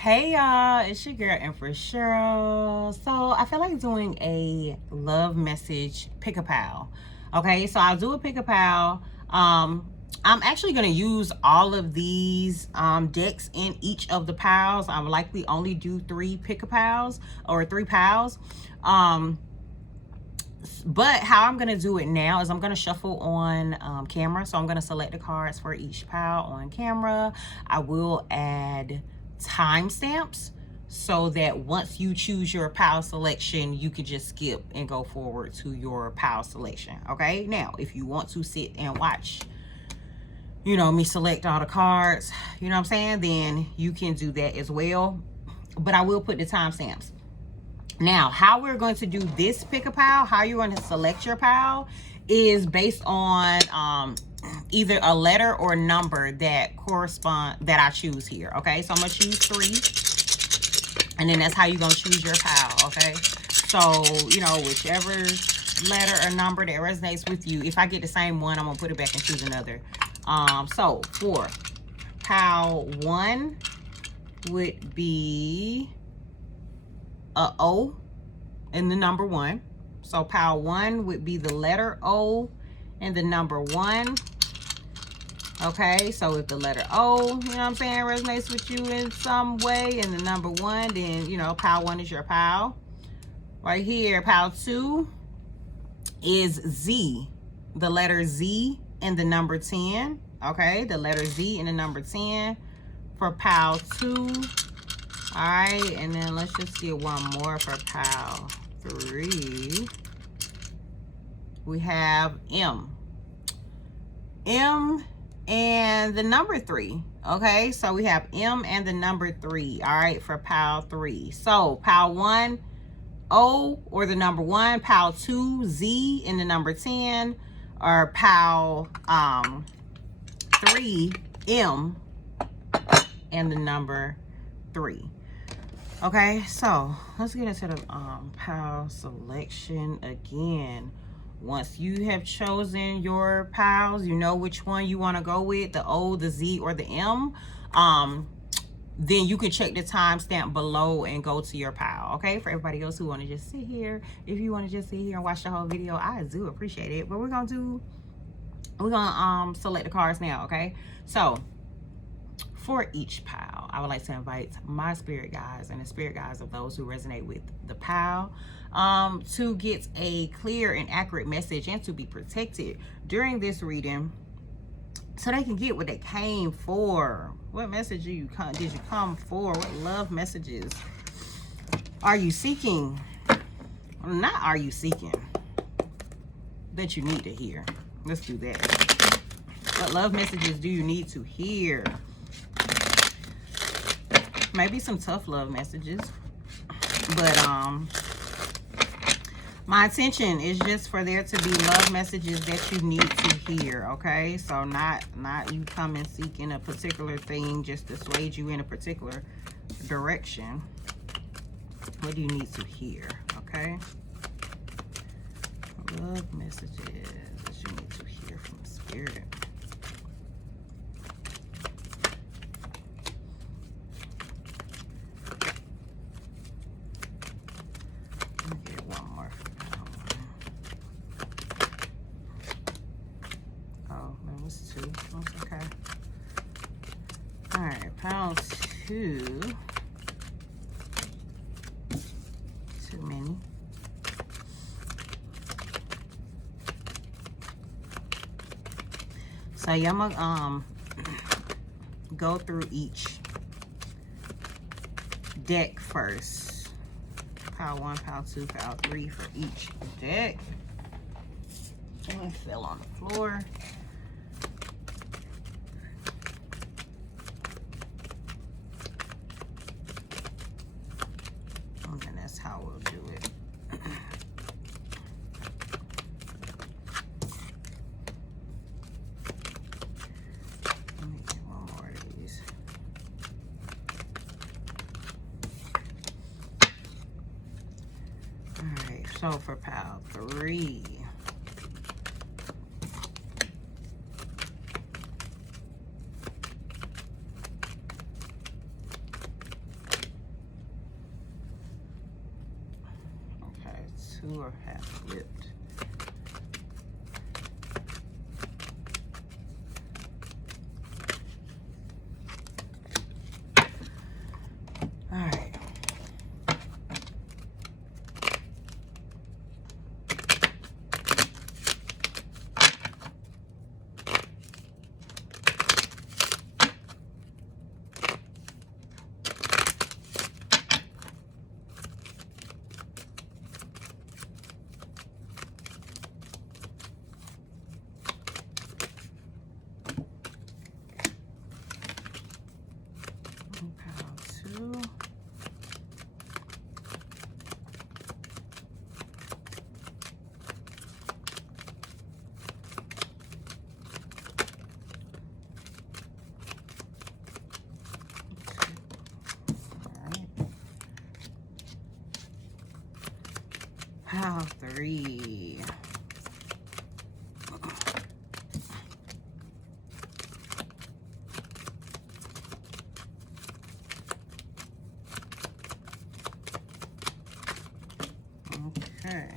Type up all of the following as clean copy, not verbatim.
Hey y'all, it's your girl Empress Cheryl. So I feel like doing a love message pick-a-pal. Okay, so I'll do a pick-a-pal. I'm actually going to use all of these decks in each of the pals. I will likely only do 3 pick-a-pals or 3 pals. But how I'm going to do it now is I'm going to shuffle on camera. So I'm going to select the cards for each pal on camera. I will add timestamps so that once you choose your pal selection, you can just skip and go forward to your pal selection. Okay, now if you want to sit and watch, you know, me select all the cards, you know what I'm saying, then you can do that as well. But I will put the timestamps. Now, how we're going to do this pick-a-pal, how you're going to select your pal, is based on either a letter or number that that I choose here. Okay, so I'm gonna choose 3, and then that's how you're gonna choose your pal. Okay, so you know, whichever letter or number that resonates with you. If I get the same one, I'm gonna put it back and choose another. So for pal 1 would be a O in the number 1. So pal 1 would be the letter O and the number 1. Okay, so if the letter O, you know what I'm saying, resonates with you in some way, and the number 1, then, you know, pal 1 is your pal. Right here, pal 2 is Z, the letter Z and the number 10. Okay, the letter Z and the number 10 for pal 2. All right, and then let's just get one more for pal 3. We have M. M and the number 3. Okay, so we have M and the number 3. All right, for pal 3. So pal 1, O or the number 1. Pal 2, Z and the number 10. Or pal 3, M and the number 3. Okay, so let's get into the pal selection again. Once you have chosen your pals, you know which one you want to go with, the O, the Z, or the M. Then you can check the timestamp below and go to your pal. Okay, for everybody else who want to just sit here, if you want to just sit here and watch the whole video, I do appreciate it. But we're gonna select the cards now. Okay, so for each pal, I would like to invite my spirit guides and the spirit guides of those who resonate with the pal to get a clear and accurate message and to be protected during this reading so they can get what they came for. What message did you come for? What love messages are you seeking? Not are you seeking, that you need to hear. Let's do that. What love messages do you need to hear? Maybe some tough love messages, but my intention is just for there to be love messages that you need to hear. Okay, so not you come and seeking a particular thing just to sway you in a particular direction. What do you need to hear? Okay, love messages that you need to hear from spirit. Okay. All right, pal 2. Too many. So yeah, I'm gonna go through each deck first. Pal 1, pal 2, pal 3 for each deck. And it fell on the floor. How we'll do it. Let me get one more of these. All right, so for pal 3, 2 or half flipped. All right. Pile 3. Okay.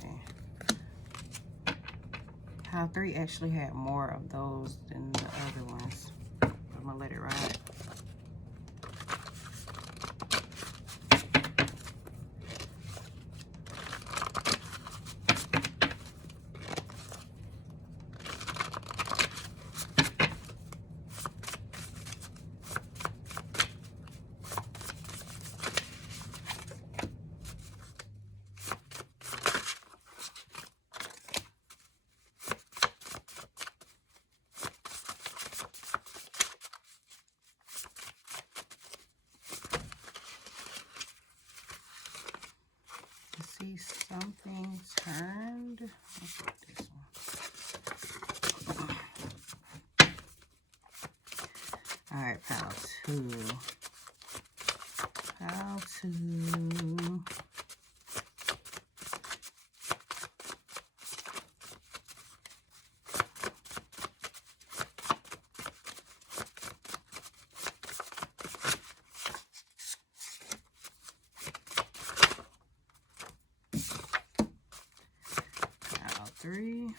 Pile 3 actually had more of those than the other ones. I'm gonna let it ride. See, something turned. Let's put this one. All right, pile 2. Pile 2. Pile 3.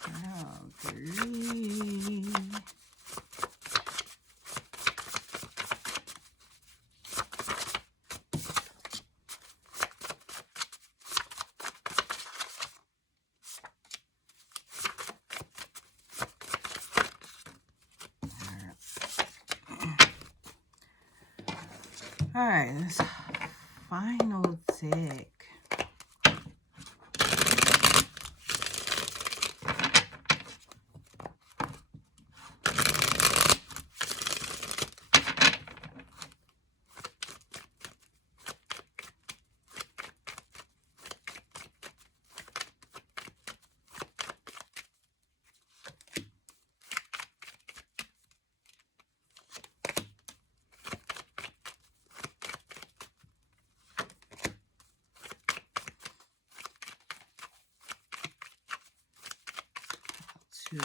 Pile 3. All right, this final deck. Two.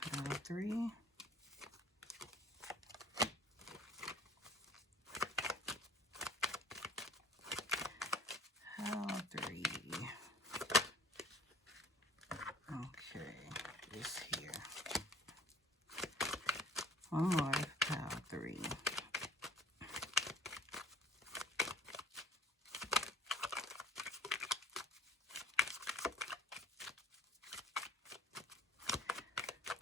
Pile 3. Pile 3. Okay, this here. One more pile 3.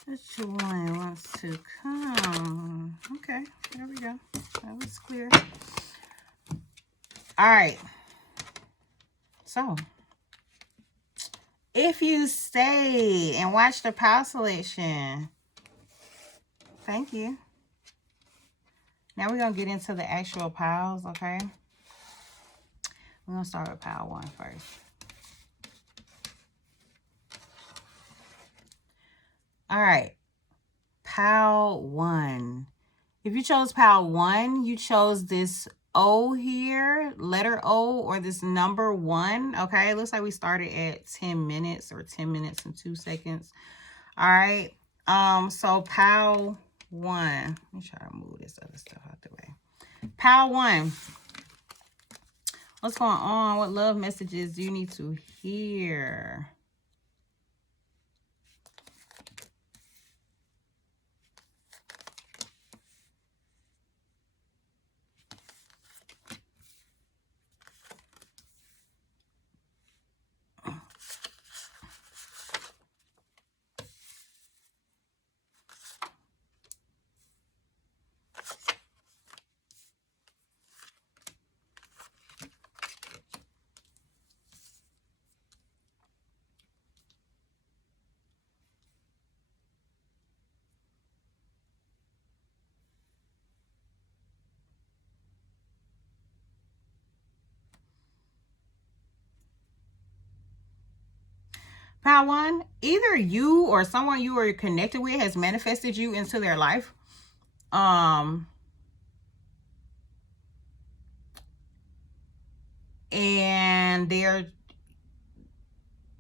Which one wants to come? Okay, there we go. That was clear. All right. So, if you stay and watch the pile selection, thank you. Now we're going to get into the actual piles, okay? We're going to start with pile 1 first. All right. Pile 1. If you chose pile 1, you chose this O here, letter O, or this number 1. Okay, it looks like we started at 10 minutes or 10 minutes and 2 seconds. All right. So pile 1. Let me try to move this other stuff out the way. Pile 1. What's going on? What love messages do you need to hear? Pile 1, either you or someone you are connected with has manifested you into their life. And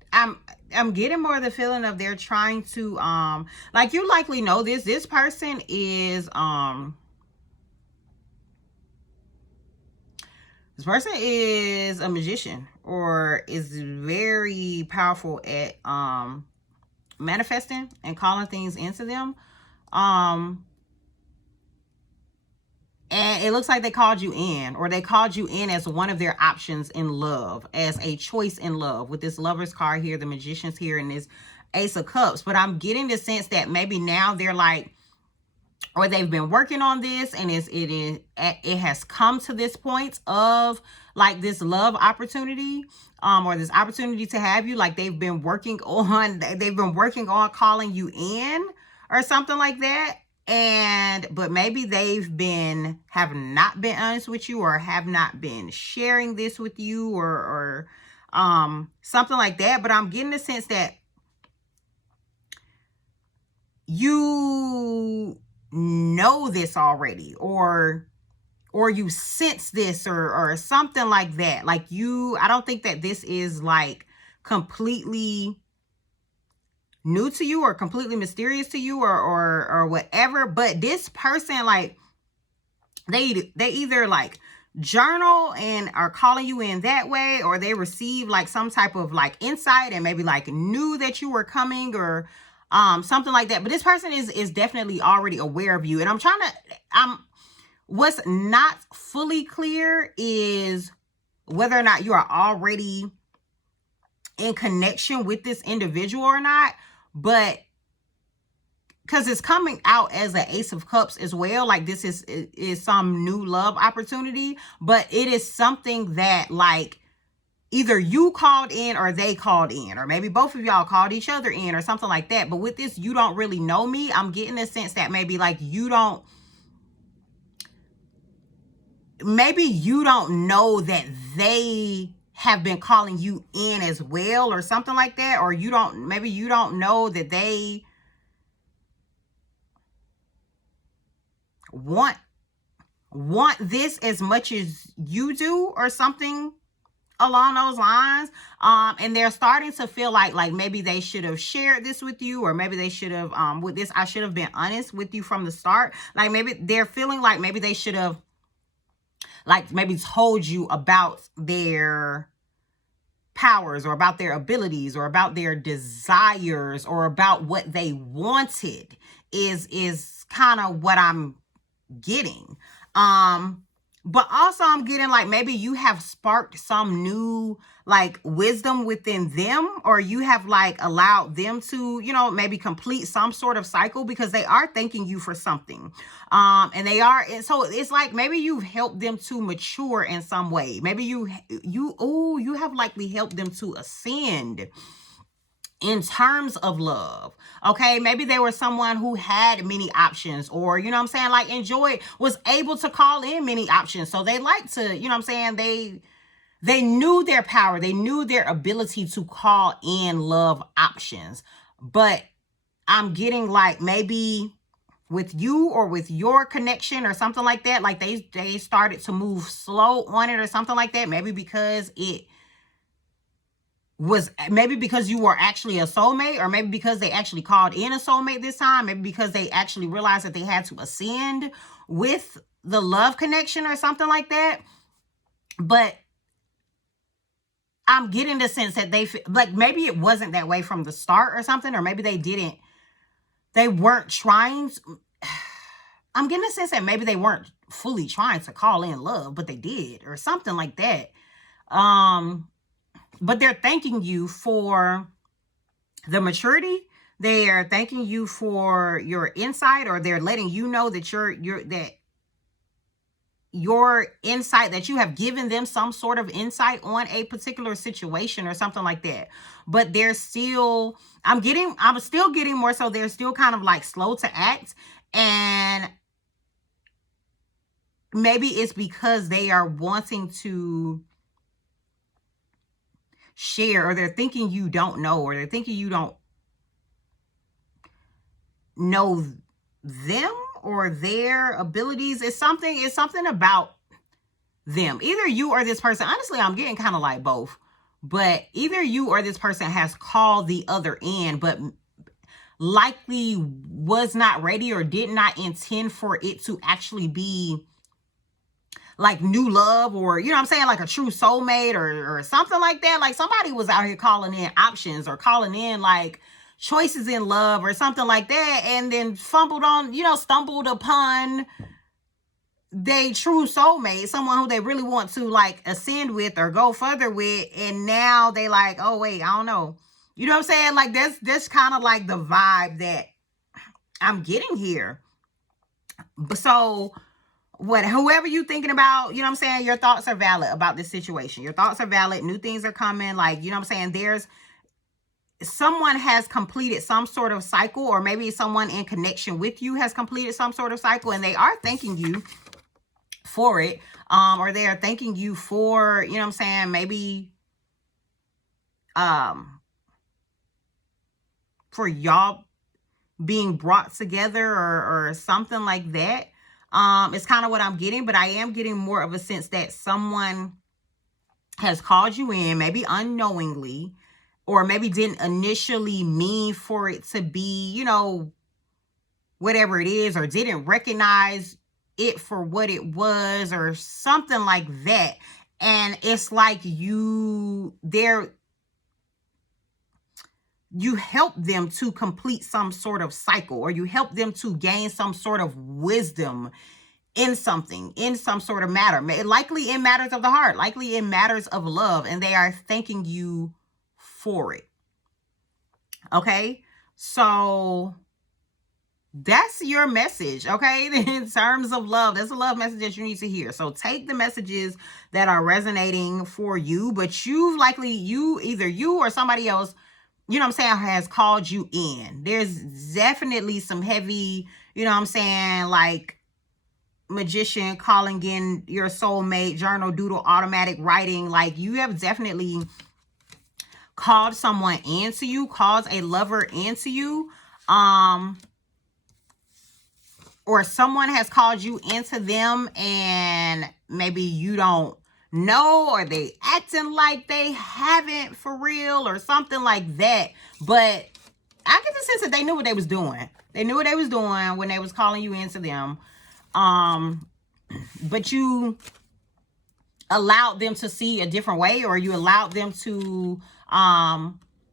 I'm getting more of the feeling of they're trying to like, you likely know this person is a magician, or is very powerful at manifesting and calling things into them. And it looks like they called you in, or they called you in as one of their options in love, as a choice in love, with this Lover's card here, the Magician's here, and this Ace of Cups. But I'm getting the sense that maybe now they're like, or they've been working on this, and it has come to this point of like this love opportunity, or this opportunity to have you. Like they've been working on calling you in or something like that. But maybe have not been honest with you, or have not been sharing this with you, or something like that. But I'm getting the sense that you know this already, or you sense this, or something like that. Like I don't think that this is like completely new to you, or completely mysterious to you, or whatever. But this person, like, they either like journal and are calling you in that way, or they receive like some type of like insight and maybe like knew that you were coming, or something like that. But this person is definitely already aware of you. And what's not fully clear is whether or not you are already in connection with this individual or not. But because it's coming out as an Ace of Cups as well, like this is some new love opportunity. But it is something that like either you called in or they called in, or maybe both of y'all called each other in, or something like that. But with this, you don't really know me. I'm getting the sense that maybe like you don't know that they have been calling you in as well, or something like that. Or maybe you don't know that they want this as much as you do, or something along those lines. And they're starting to feel like maybe they should have shared this with you, or maybe they should have with this, I should have been honest with you from the start. Like maybe they're feeling like maybe they should have like maybe told you about their powers, or about their abilities, or about their desires, or about what they wanted, is kind of what I'm getting. But also I'm getting like maybe you have sparked some new like wisdom within them, or you have like allowed them to, maybe complete some sort of cycle, because they are thanking you for something. And so it's like maybe you've helped them to mature in some way. Maybe you have likely helped them to ascend in terms of love. Okay, maybe they were someone who had many options, or like was able to call in many options. So they like to, they knew their power, they knew their ability to call in love options. But I'm getting like maybe with you or with your connection or something like that. Like they started to move slow on it or something like that. Maybe because you were actually a soulmate, or maybe because they actually called in a soulmate this time. Maybe because they actually realized that they had to ascend with the love connection or something like that. But I'm getting the sense that like maybe it wasn't that way from the start or something, or maybe they weren't trying to, I'm getting a sense that maybe they weren't fully trying to call in love, but they did, or something like that. But they're thanking you for the maturity. They're thanking you for your insight, or they're letting you know that your insight, that you have given them some sort of insight on a particular situation or something like that. But they're still, I'm still getting more so they're still kind of like slow to act. And maybe it's because they are wanting to share, or they're thinking you don't know, or they're thinking you don't know them or their abilities. It's something about them. Either you or this person, honestly, I'm getting kind of like both, but either you or this person has called the other in, but likely was not ready or did not intend for it to actually be like new love, or you know what I'm saying, like a true soulmate or something like that. Like somebody was out here calling in options, or calling in like choices in love or something like that, and then stumbled upon they true soulmate, someone who they really want to like ascend with or go further with, and now they like, oh wait, I don't know. You know what I'm saying? Like that's kind of like the vibe that I'm getting here. So whoever you thinking about, you know what I'm saying, your thoughts are valid about this situation. Your thoughts are valid. New things are coming. Like, you know what I'm saying, someone has completed some sort of cycle, or maybe someone in connection with you has completed some sort of cycle, and they are thanking you for it. Or they are thanking you for, you know what I'm saying, maybe for y'all being brought together, or something like that. It's kind of what I'm getting, but I am getting more of a sense that someone has called you in, maybe unknowingly, or maybe didn't initially mean for it to be, whatever it is, or didn't recognize it for what it was, or something like that. And it's like you help them to complete some sort of cycle, or you help them to gain some sort of wisdom in something, in some sort of matter, likely in matters of the heart, likely in matters of love, and they are thanking you for it. Okay, so that's your message. Okay, in terms of love, that's a love message that you need to hear. So take the messages that are resonating for you, but either you or somebody else, you know what I'm saying, has called you in. There's definitely some heavy, you know what I'm saying, like magician calling in your soulmate, journal, doodle, automatic writing. Like you have definitely called someone into you, called a lover into you, or someone has called you into them, and maybe you don't know, or they acting like they haven't for real, or something like that. But I get the sense that they knew what they was doing. They knew what they was doing when they was calling you into them. But you allowed them to see a different way, or you allowed them to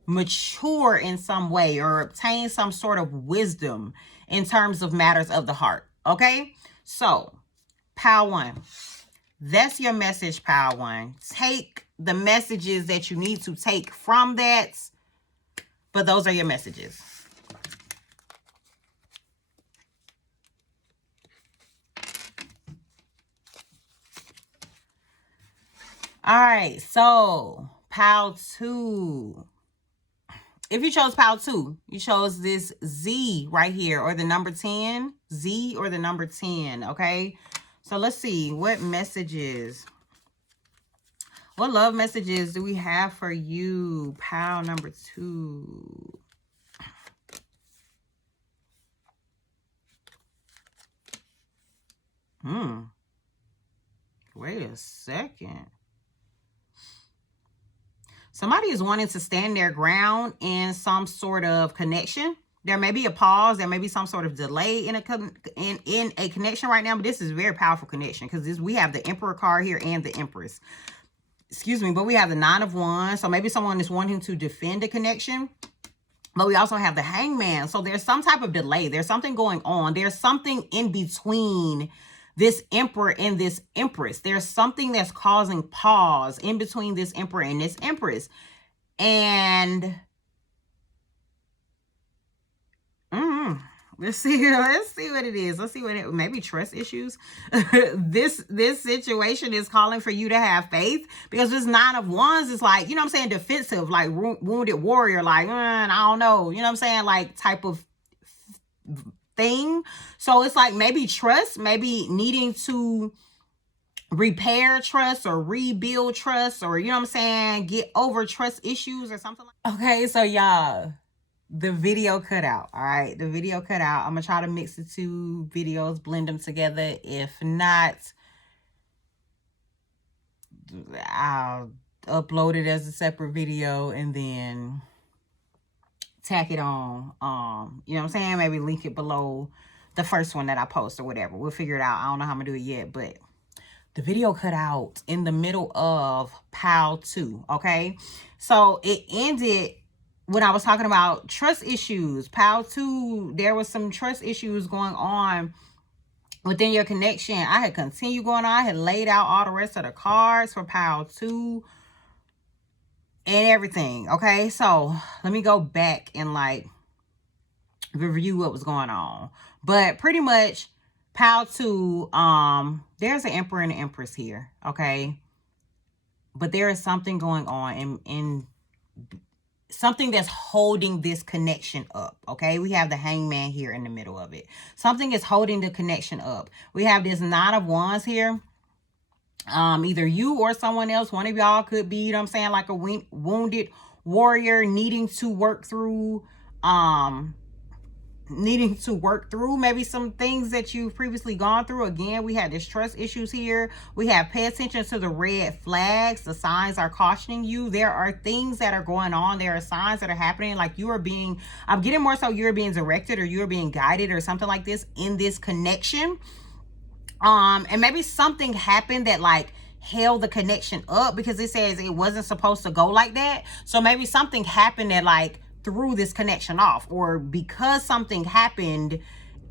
mature in some way, or obtain some sort of wisdom in terms of matters of the heart. Okay, so Pile 1, that's your message, Pile 1. Take the messages that you need to take from that, but those are your messages. All right, so Pile 2. If you chose Pile 2, you chose this Z right here, or the number 10. Z or the number 10, okay? So let's see, what love messages do we have for you, Pile number 2? Wait a second. Somebody is wanting to stand their ground in some sort of connection. There may be a pause. There may be some sort of delay in a connection right now. But this is a very powerful connection because we have the Emperor card here and the Empress. Excuse me, but we have the 9 of Wands. So maybe someone is wanting to defend a connection. But we also have the Hangman. So there's some type of delay. There's something going on. There's something in between this Emperor and this Empress. There's something that's causing pause in between this Emperor and this Empress. And let's see what it is. Let's see what it, maybe trust issues. This situation is calling for you to have faith, because this 9 of Wands is like, you know what I'm saying, defensive, like wounded warrior, like, I don't know, you know what I'm saying, like type of thing. So it's like maybe trust, maybe needing to repair trust or rebuild trust, or, you know what I'm saying, get over trust issues or something like. Okay, so y'all, the video cut out. All right, the video cut out. I'm gonna try to mix the 2 videos, blend them together. If not, I'll upload it as a separate video and then tack it on. You know what I'm saying? Maybe link it below the first one that I post or whatever. We'll figure it out. I don't know how I'm gonna do it yet, but the video cut out in the middle of pile 2. Okay, so it ended when I was talking about trust issues. Pile 2, there was some trust issues going on within your connection. I had continued going on. I had laid out all the rest of the cards for pile 2 and everything. Okay, so let me go back and like review what was going on. But pretty much pile 2, there's an Emperor and an Empress here. Okay, but there is something going on in something that's holding this connection up. Okay, we have the Hangman here in the middle of it. Something is holding the connection up. We have this 9 of Wands here. Either you or someone else, one of y'all could be, you know what I'm saying, like a wounded warrior needing to work through maybe some things that you've previously gone through. Again, we had this trust issues here. We have pay attention to the red flags. The signs are cautioning you. There are things that are going on. There are signs that are happening, like you are being, I'm getting more so you're being directed or you're being guided or something like this in this connection. And maybe something happened that like held the connection up, because it says it wasn't supposed to go like that. So maybe something happened that like threw this connection off, or because something happened,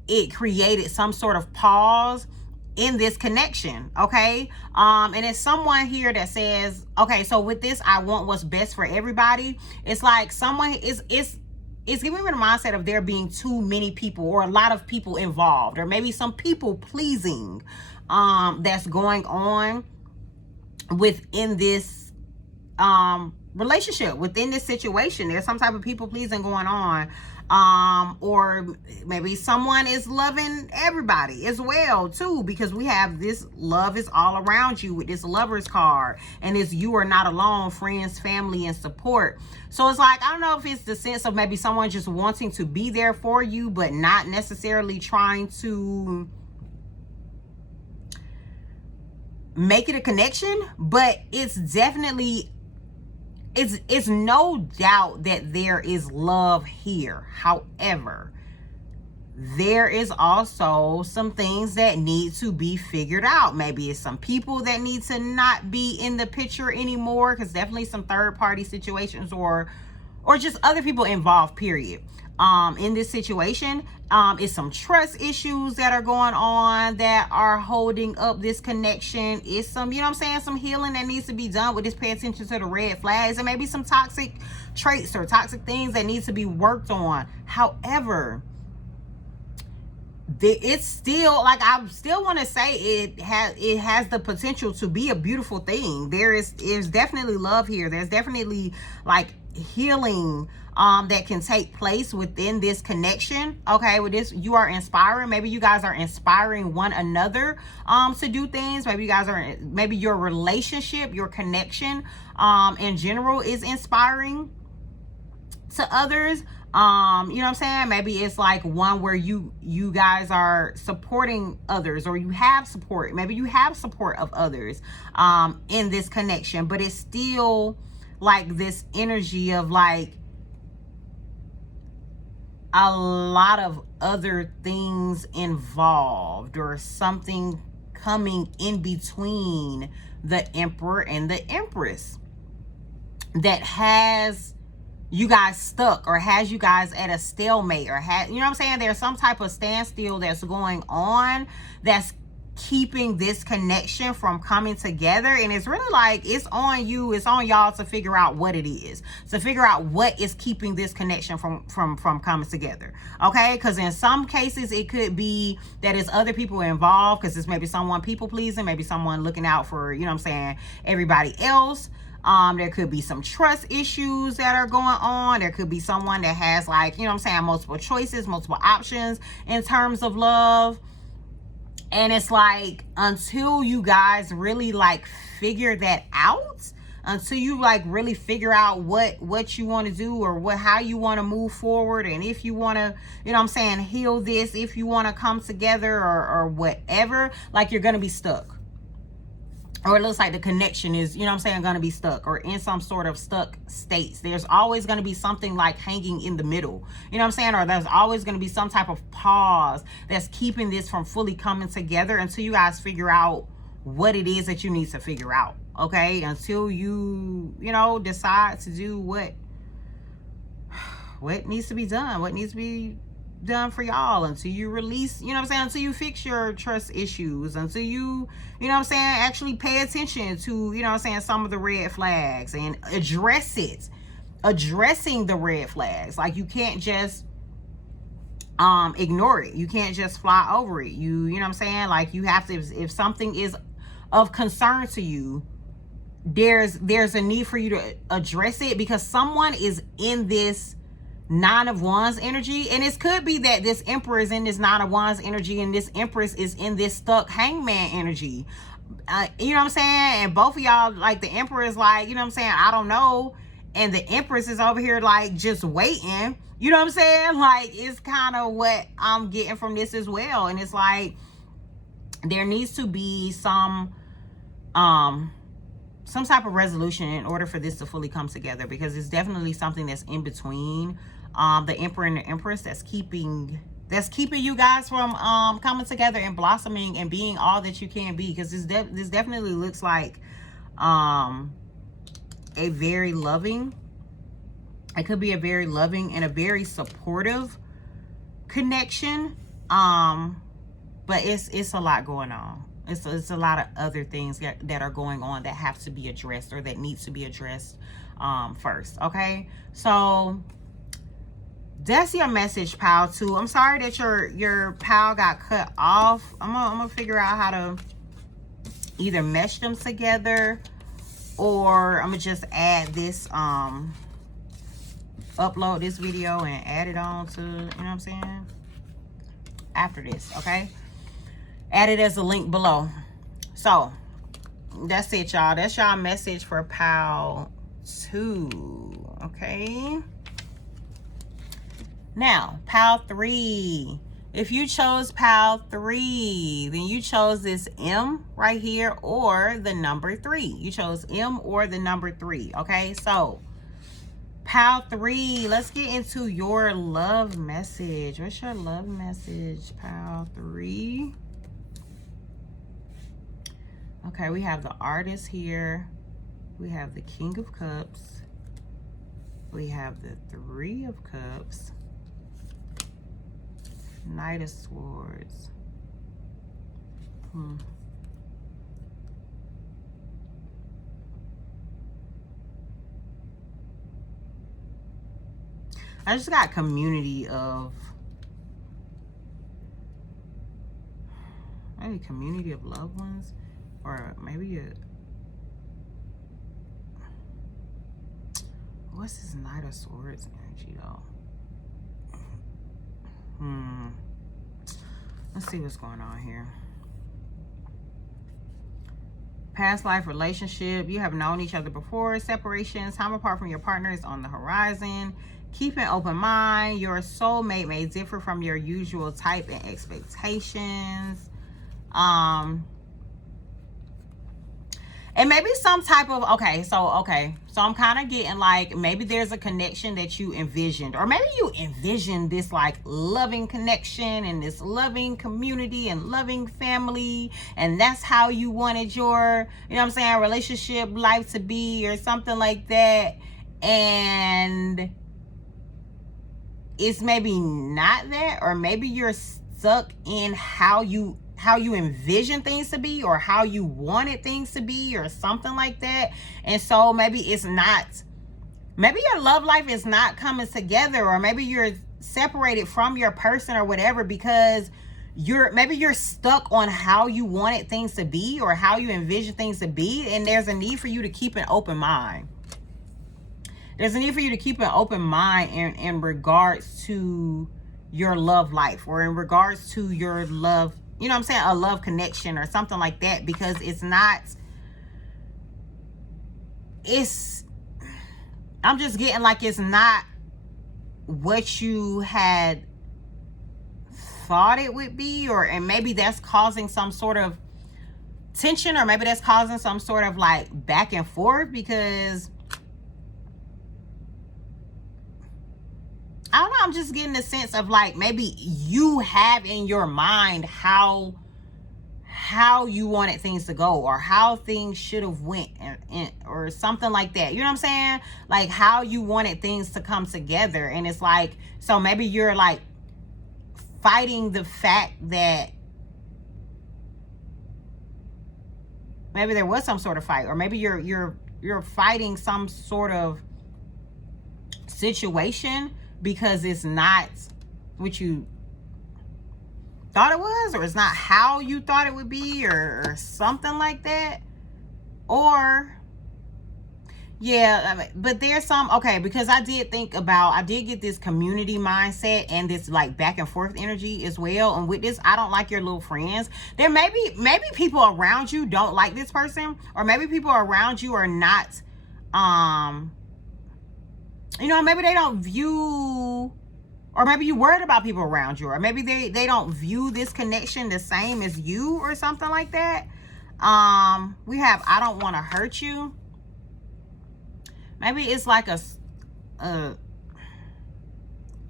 it created some sort of pause in this connection. Okay, and it's someone here that says, okay, so with this, I want what's best for everybody. It's like someone is giving me the mindset of there being too many people or a lot of people involved, or maybe some people pleasing that's going on within this relationship, within this situation. There's some type of people pleasing going on, or maybe someone is loving everybody as well too, because we have this love is all around you with this Lovers card, and it's you are not alone, friends, family, and support. So it's like, I don't know if it's the sense of maybe someone just wanting to be there for you, but not necessarily trying to make it a connection. But it's definitely, it's no doubt that there is love here. However, there is also some things that need to be figured out. Maybe it's some people that need to not be in the picture anymore, because definitely some third party situations or just other people involved, period. In this situation, it's some trust issues that are going on that are holding up this connection. It's some, you know what I'm saying, some healing that needs to be done with this. Pay attention to the red flags, and maybe some toxic traits or toxic things that need to be worked on. However, it's still, like, I still want to say it has the potential to be a beautiful thing. There's definitely love here. There's definitely like healing that can take place within this connection. Okay, with this, you are inspiring. Maybe you guys are inspiring one another to do things. Maybe you guys are, maybe your relationship, your connection in general is inspiring to others. You know what I'm saying? Maybe it's like one where you guys are supporting others, or you have support. Maybe you have support of others in this connection, but it's still like this energy of like a lot of other things involved, or something coming in between the Emperor and the Empress that has you guys stuck, or has you guys at a stalemate, or you know what I'm saying? There's some type of standstill that's going on that's keeping this connection from coming together. And it's really like, it's on you, it's on y'all to figure out what it is, to figure out what is keeping this connection from coming together. Okay, because in some cases it could be that it's other people involved, because it's maybe someone people pleasing, maybe someone looking out for, you know what I'm saying, everybody else. There could be some trust issues that are going on. There could be someone that has, like, you know what I'm saying, multiple choices, multiple options in terms of love. And it's like, until you guys really like figure that out, until you like really figure out what you want to do, or how you want to move forward, and if you want to, you know what I'm saying, heal this, if you want to come together, or whatever, like, you're going to be stuck. Or it looks like the connection is, you know what I'm saying, going to be stuck, or in some sort of stuck states. There's always going to be something like hanging in the middle, you know what I'm saying? Or there's always going to be some type of pause that's keeping this from fully coming together until you guys figure out what it is that you need to figure out. Okay, until you know, decide to do what needs to be done, what needs to be done for y'all, until you release, you know what I'm saying, until you fix your trust issues, until you know what I'm saying, actually pay attention to, you know what I'm saying, some of the red flags and address it. Addressing the red flags. Like, you can't just ignore it. You can't just fly over it. You know what I'm saying? Like, you have to, if something is of concern to you, there's a need for you to address it, because someone is in this Nine of Wands energy, and it could be that this Emperor is in this Nine of Wands energy, and this Empress is in this stuck Hangman energy. You know what I'm saying? And both of y'all, like, the Emperor is like, you know what I'm saying, I don't know, and the Empress is over here like just waiting. You know what I'm saying? Like, it's kind of what I'm getting from this as well. And it's like, there needs to be some type of resolution in order for this to fully come together, because it's definitely something that's in between the Emperor and the Empress that's keeping you guys from coming together and blossoming and being all that you can be. Because this definitely looks like a very loving, it could be a very loving and a very supportive connection, but it's a lot going on. It's a lot of other things that are going on that have to be addressed, or that needs to be addressed first. Okay, so that's your message, pal 2. I'm sorry that your pal got cut off. I'm gonna figure out how to either mesh them together, or I'm gonna just add this upload this video and add it on to, you know what I'm saying, after this. Okay, add it as a link below. So that's it, y'all. That's y'all message for pal 2. Okay, now pal 3. If you chose pal 3, then you chose this M right here, or the number 3. You chose M or the number 3. Okay, so pal 3, let's get into your love message. What's your love message, pal 3? Okay, we have the Artist here. We have the King of Cups. We have the 3 of Cups. Knight of Swords. I just got community of, maybe community of loved ones, or maybe what's this Knight of Swords energy though? Let's see what's going on here. Past life relationship. You have known each other before. Separation. Time apart from your partner is on the horizon. Keep an open mind. Your soulmate may differ from your usual type and expectations. And maybe some type of, so I'm kind of getting like, maybe there's a connection that you envisioned, or maybe you envisioned this like loving connection and this loving community and loving family, and that's how you wanted your, you know what I'm saying, relationship life to be, or something like that. And it's maybe not that, or maybe you're stuck in how you envision things to be, or how you wanted things to be, or something like that. And so maybe it's not, maybe your love life is not coming together, or maybe you're separated from your person or whatever, because maybe you're stuck on how you wanted things to be, or how you envision things to be. And there's a need for you to keep an open mind. There's a need for you to keep an open mind in regards to your love life, or in regards to your love, you know what I'm saying, a love connection or something like that, because I'm just getting like it's not what you had thought it would be, and maybe that's causing some sort of tension, or maybe that's causing some sort of like back and forth, because I don't know, I'm just getting the sense of like, maybe you have in your mind how you wanted things to go, or how things should have went, or something like that. You know what I'm saying? Like how you wanted things to come together. And it's like, so maybe you're like fighting the fact that maybe there was some sort of fight, or maybe you're fighting some sort of situation because it's not what you thought it was, or it's not how you thought it would be, or something like that. Or yeah, I mean, but there's some, because I did get this community mindset and this like back and forth energy as well. And with this, I don't like your little friends. There maybe people around you don't like this person, or maybe people around you are not maybe they don't view, or maybe you're worried about people around you, or maybe they don't view this connection the same as you, or something like that. We have, I don't want to hurt you. Maybe it's like maybe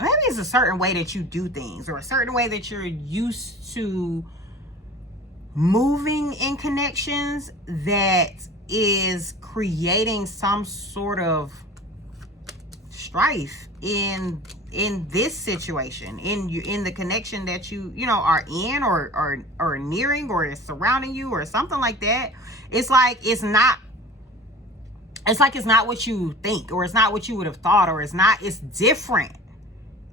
it's a certain way that you do things, or a certain way that you're used to moving in connections that is creating some sort of strife in this situation, in the connection that you are in, or nearing, or is surrounding you, or something like that. It's like it's not what you think, or it's not what you would have thought, or it's different.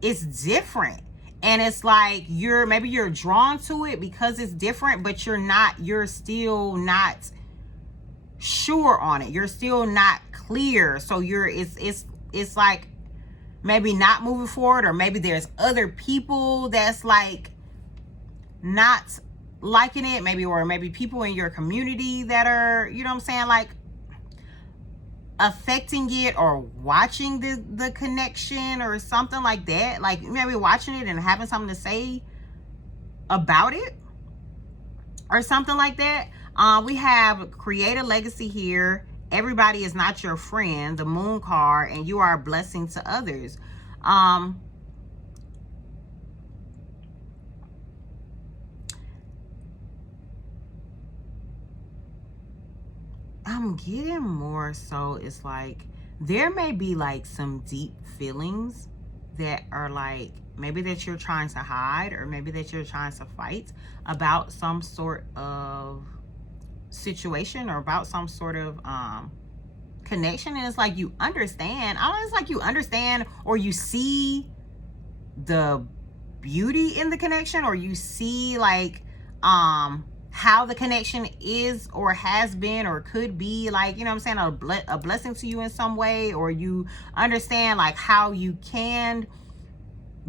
And it's like maybe you're drawn to it because it's different, but you're still not sure on it. You're still not clear. So it's like maybe not moving forward, or maybe there's other people that's like not liking it, or maybe people in your community that are, you know what I'm saying, like affecting it, or watching the connection, or something like that. Like maybe watching it and having something to say about it, or something like that. We have create a legacy here. Everybody is not your friend, the moon card, and you are a blessing to others. I'm getting more so it's like there may be like some deep feelings that are like maybe that you're trying to hide, or maybe that you're trying to fight about some sort of situation, or about some sort of connection. And it's like you understand, or you see the beauty in the connection, or you see like how the connection is, or has been, or could be, like, you know what I'm saying, a blessing to you in some way, or you understand like how you can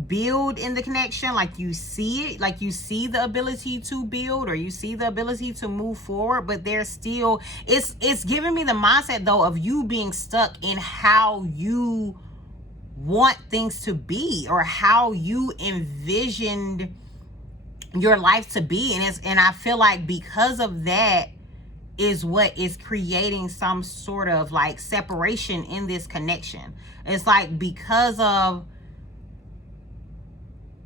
build in the connection, like you see it, like you see the ability to build, or you see the ability to move forward. But there's still, it's giving me the mindset though of you being stuck in how you want things to be, or how you envisioned your life to be. And I feel like because of that is what is creating some sort of like separation in this connection. It's like because of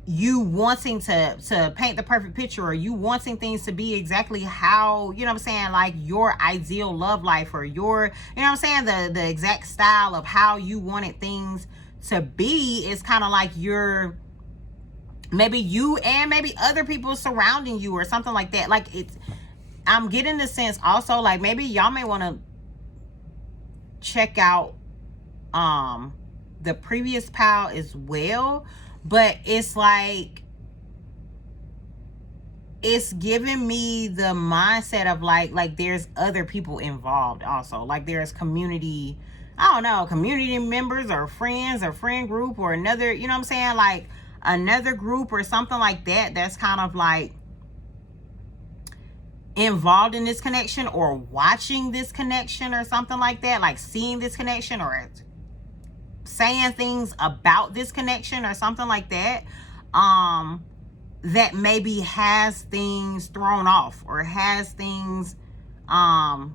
you wanting to paint the perfect picture, or you wanting things to be exactly how, you know what I'm saying, like your ideal love life, or your, you know what I'm saying, the exact style of how you wanted things to be. Is kind of like you're, maybe you and maybe other people surrounding you or something like that. Like it's, I'm getting the sense also like maybe y'all may want to check out the previous pal as well. But it's like, it's giving me the mindset of like there's other people involved also. Like there's community, I don't know, community members or friends or friend group or another, you know what I'm saying, like another group or something like that, that's kind of like involved in this connection, or watching this connection or something like that, like seeing this connection or saying things about this connection or something like that, that maybe has things thrown off, or has things or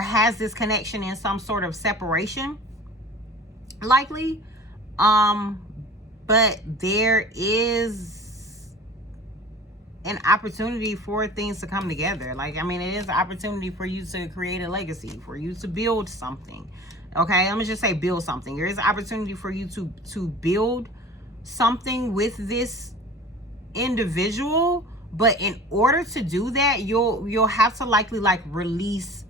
has this connection in some sort of separation, likely. But there is an opportunity for things to come together. Like, I mean, it is an opportunity for you to create a legacy, for you to build something. Okay, I'm gonna just say build something. There is an opportunity for you to build something with this individual, but in order to do that, you'll have to likely like release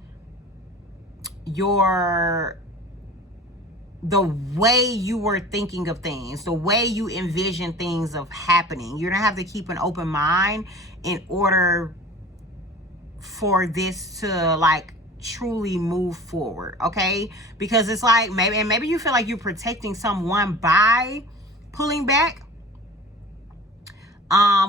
the way you were thinking of things, the way you envision things of happening. You're gonna have to keep an open mind in order for this to like truly move forward. Okay, because it's like maybe you feel like you're protecting someone by pulling back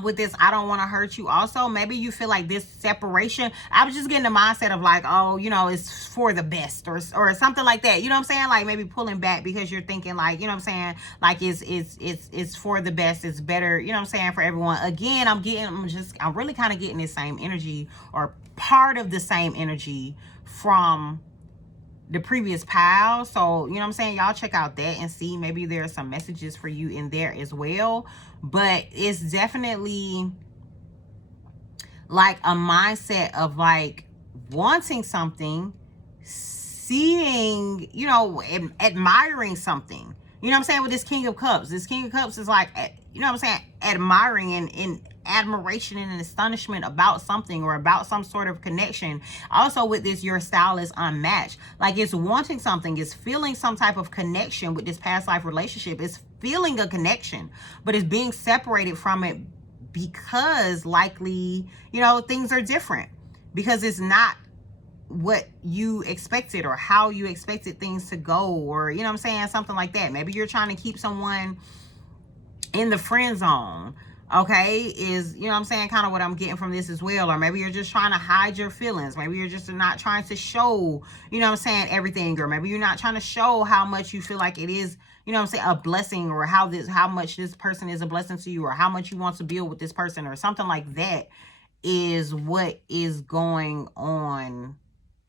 with this I don't want to hurt you. Also, maybe you feel like this separation, I was just getting the mindset of like, oh, you know, it's for the best, or something like that, you know what I'm saying, like maybe pulling back because you're thinking like, you know what I'm saying, like it's for the best, it's better, you know what I'm saying, for everyone. Again, I'm really kind of getting this same energy, or part of the same energy from the previous pile. So, you know what I'm saying, y'all check out that and see, maybe there are some messages for you in there as well. But it's definitely like a mindset of like wanting something, seeing, you know, admiring something. You know what I'm saying, with this King of Cups. This King of Cups is like, you know what I'm saying, admiring and in admiration and astonishment about something, or about some sort of connection. Also with this, your style is unmatched. Like it's wanting something, it's feeling some type of connection with this past life relationship. It's feeling a connection, but it's being separated from it because likely, you know, things are different, because it's not what you expected or how you expected things to go, or, you know what I'm saying, something like that. Maybe you're trying to keep someone in the friend zone. Okay, is, you know what I'm saying, kind of what I'm getting from this as well. Or maybe you're just trying to hide your feelings. Maybe you're just not trying to show, you know what I'm saying, everything. Or maybe you're not trying to show how much you feel like it is, you know what I'm saying, a blessing, or how much this person is a blessing to you, or how much you want to build with this person, or something like that is what is going on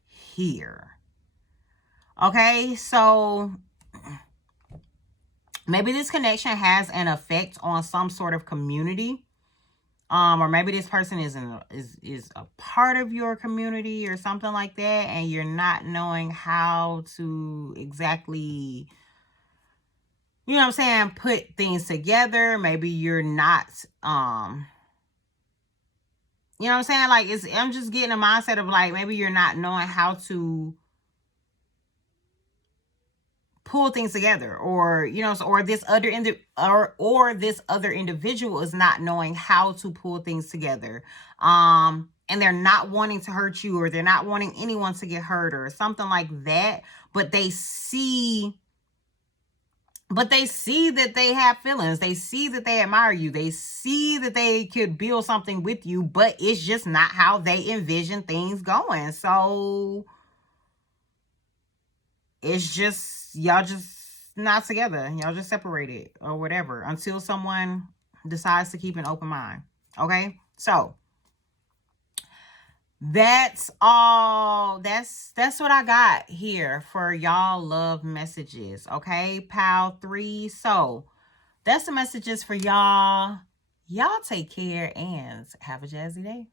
here. Okay, so maybe this connection has an effect on some sort of community, or maybe this person is a part of your community or something like that, and you're not knowing how to exactly, you know what I'm saying, put things together. Maybe you're not you know what I'm saying, like I'm just getting a mindset of like, maybe you're not knowing how to pull things together, or, you know, or this other this other individual is not knowing how to pull things together, and they're not wanting to hurt you, or they're not wanting anyone to get hurt, or something like that, but they see that they have feelings, they see that they admire you, they see that they could build something with you, but it's just not how they envision things going. So it's just, y'all just not together. Y'all just separated or whatever until someone decides to keep an open mind. Okay? So that's all. That's what I got here for y'all love messages. Okay, pal 3. So that's the messages for y'all. Y'all take care and have a jazzy day.